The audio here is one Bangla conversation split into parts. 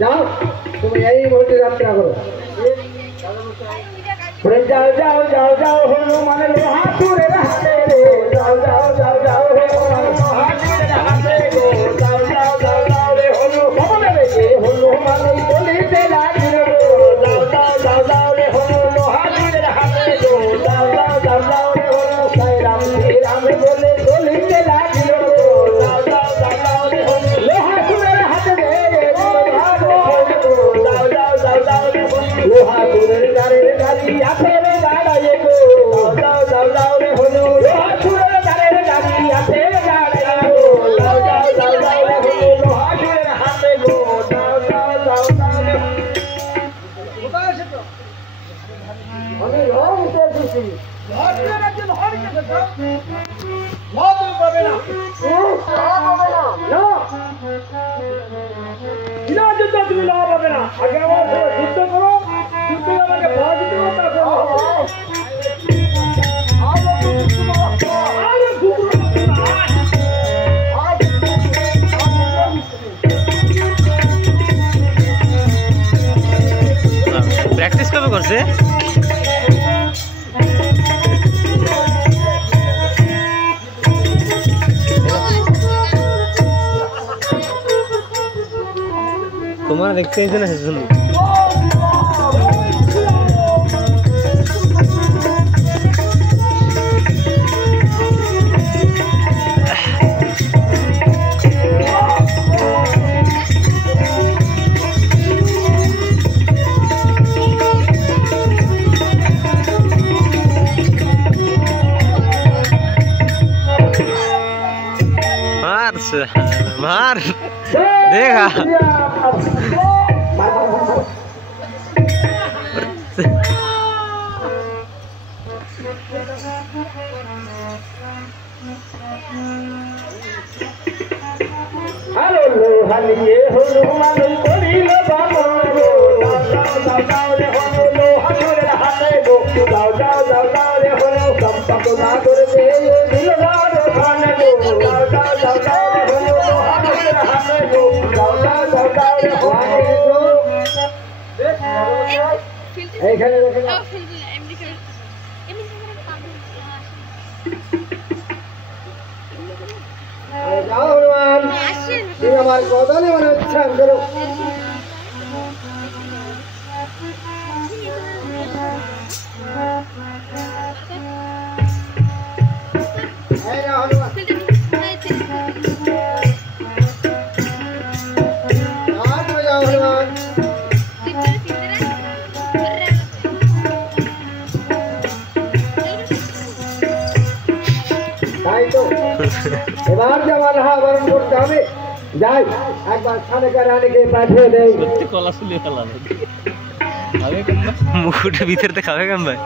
যাও তুমি এই মুহূর্তে যাত্রা করো যাও যাও যাও যাও হনুমান লোহা তুরের হাতে রে যাও যাও যাও যাও হনুমান লোহা তুরের হাতে রে যাও যাও যাও যাও রে হনুমান রে হনুমান বলিতে লাগিল যাও যাও যাও যাও রে হনুমান লোহা তুরের হাতে রে যাও যাও যাও যাও রে হনুমান সাই রাম শ্রী রাম বলে বলিতে লাগিল যাও যাও যাও যাও রে হনুমান লোহা তুরের হাতে রে যাও যাও যাও যাও রে লোহা তুরের গাড়ির গাড়ি আছে রে দাঁড়ায়ে গো যাও যাও যাও রে হলো লোহা তুরের গাড়ির গাড়ি আছে রে দাঁড়ায়ে গো যাও যাও যাও যাও রে হলো লোহা তুরের হাতে গো যাও যাও যাও যাও রে কোথায় আছে তো আমি রং উঠেছি ঘরে রাখতে ধরে গেছে তো লাভ পাবে না না বিনা যুদ্ধ তুমি লাভ হবে না আগে আমার যুদ্ধ করো যুদ্ধ আমাকে ভয় দিতে হবে প্র্যাকটিস কবে করছে তোমার দেখতে হয়েছে না শুনুন मार देखा हेलो हलिए हनुमान करिल बाबो जाओ जाओ जाओ रे हलो हनुरे हाथे गो जाओ जाओ जाओ जाओ रे हलो संपत ना करे दिलदार खाने गो जाओ जाओ जाओ जाओ रे हलो हनुरे हाथे गो जाओ जाओ जाओ जाओ रे हलो এইখানে দেখেন যাও হনুমান তুমি আমার কথা নিয়ে মনে হচ্ছে করো এবার যাওয়ার আবরণ করতে হবে যাই একবার খানেকা রানীকে পাঠিয়ে দেই সত্যি কলা শুলিয়ে ফেলা হবে মুখটা ভিতরতে খাবে কেমন ভাই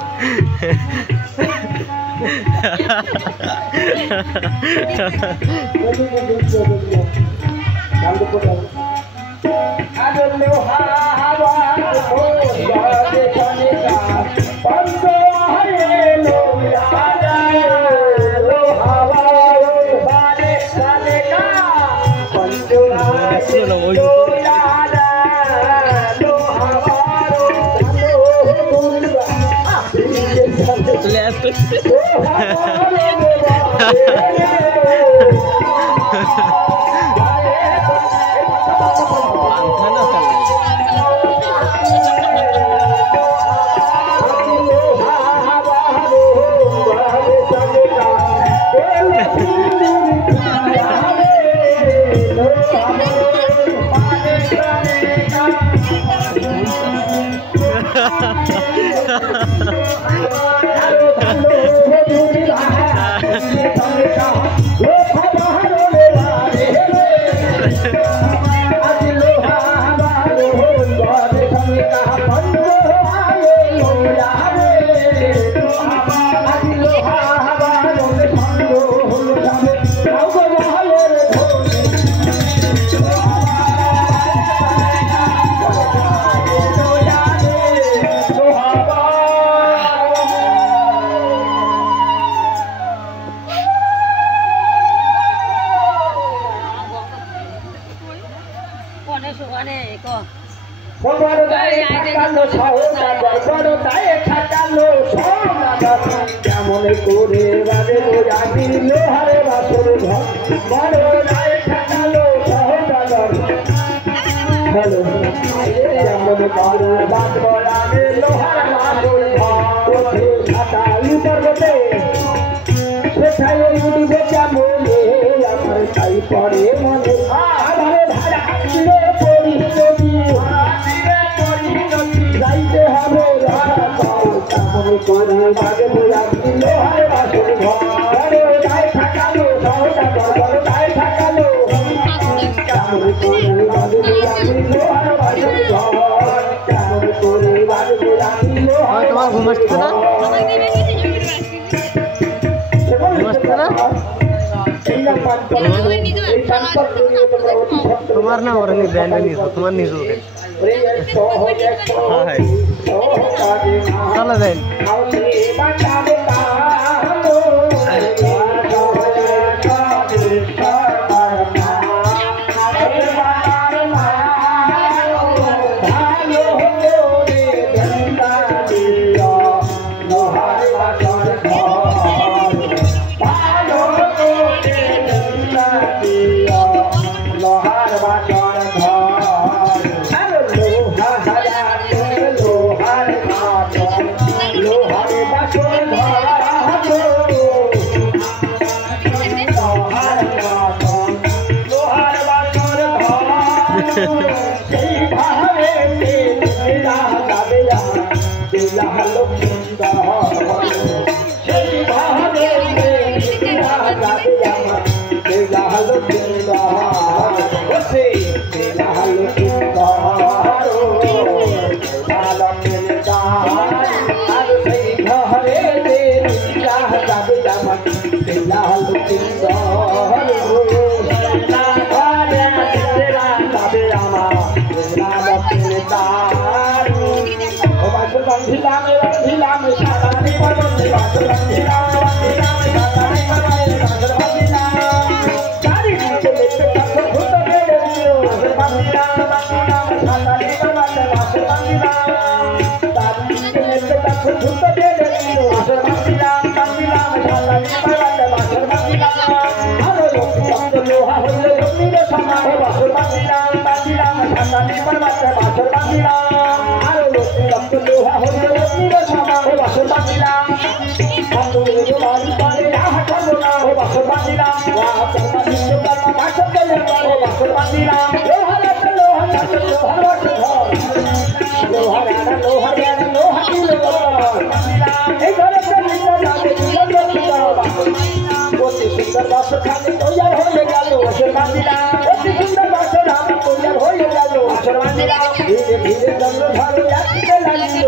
বড় দায়ে থাকালো সওদাগর বড় দায়ে থাকালো সওদাগর কেমন করে বাজে রাতি লোহারে বাসর ঘর বড় দায়ে থাকালো সওদাগর হ্যালো কেমন করে বাজবো আমি লোহার বাসর ঘর ছাতাই পর্বতে সেটাই উঠিবে কেমনে আমার তাই পরে মনে আধারে ধারা ছিঁড়ে পড়ি যদি যাইতে হবে কেমন করে বাজবো আমি লোহার বাসর ঘর গায়ে থাকালো সওদাগর গায়ে থাকালো কেমন করে বাজবো আমি লোহার বাসর ঘর কেমন করে বাজবো আমি লোহার তোমার ঘুম আসছে না তোমার না ওরা নি ব্র্যান্ড নিয়ে তোমার নিজে চলো দেন ধীরে ধীরে চন্দ্র ধরে যাচ্ছে লাগিল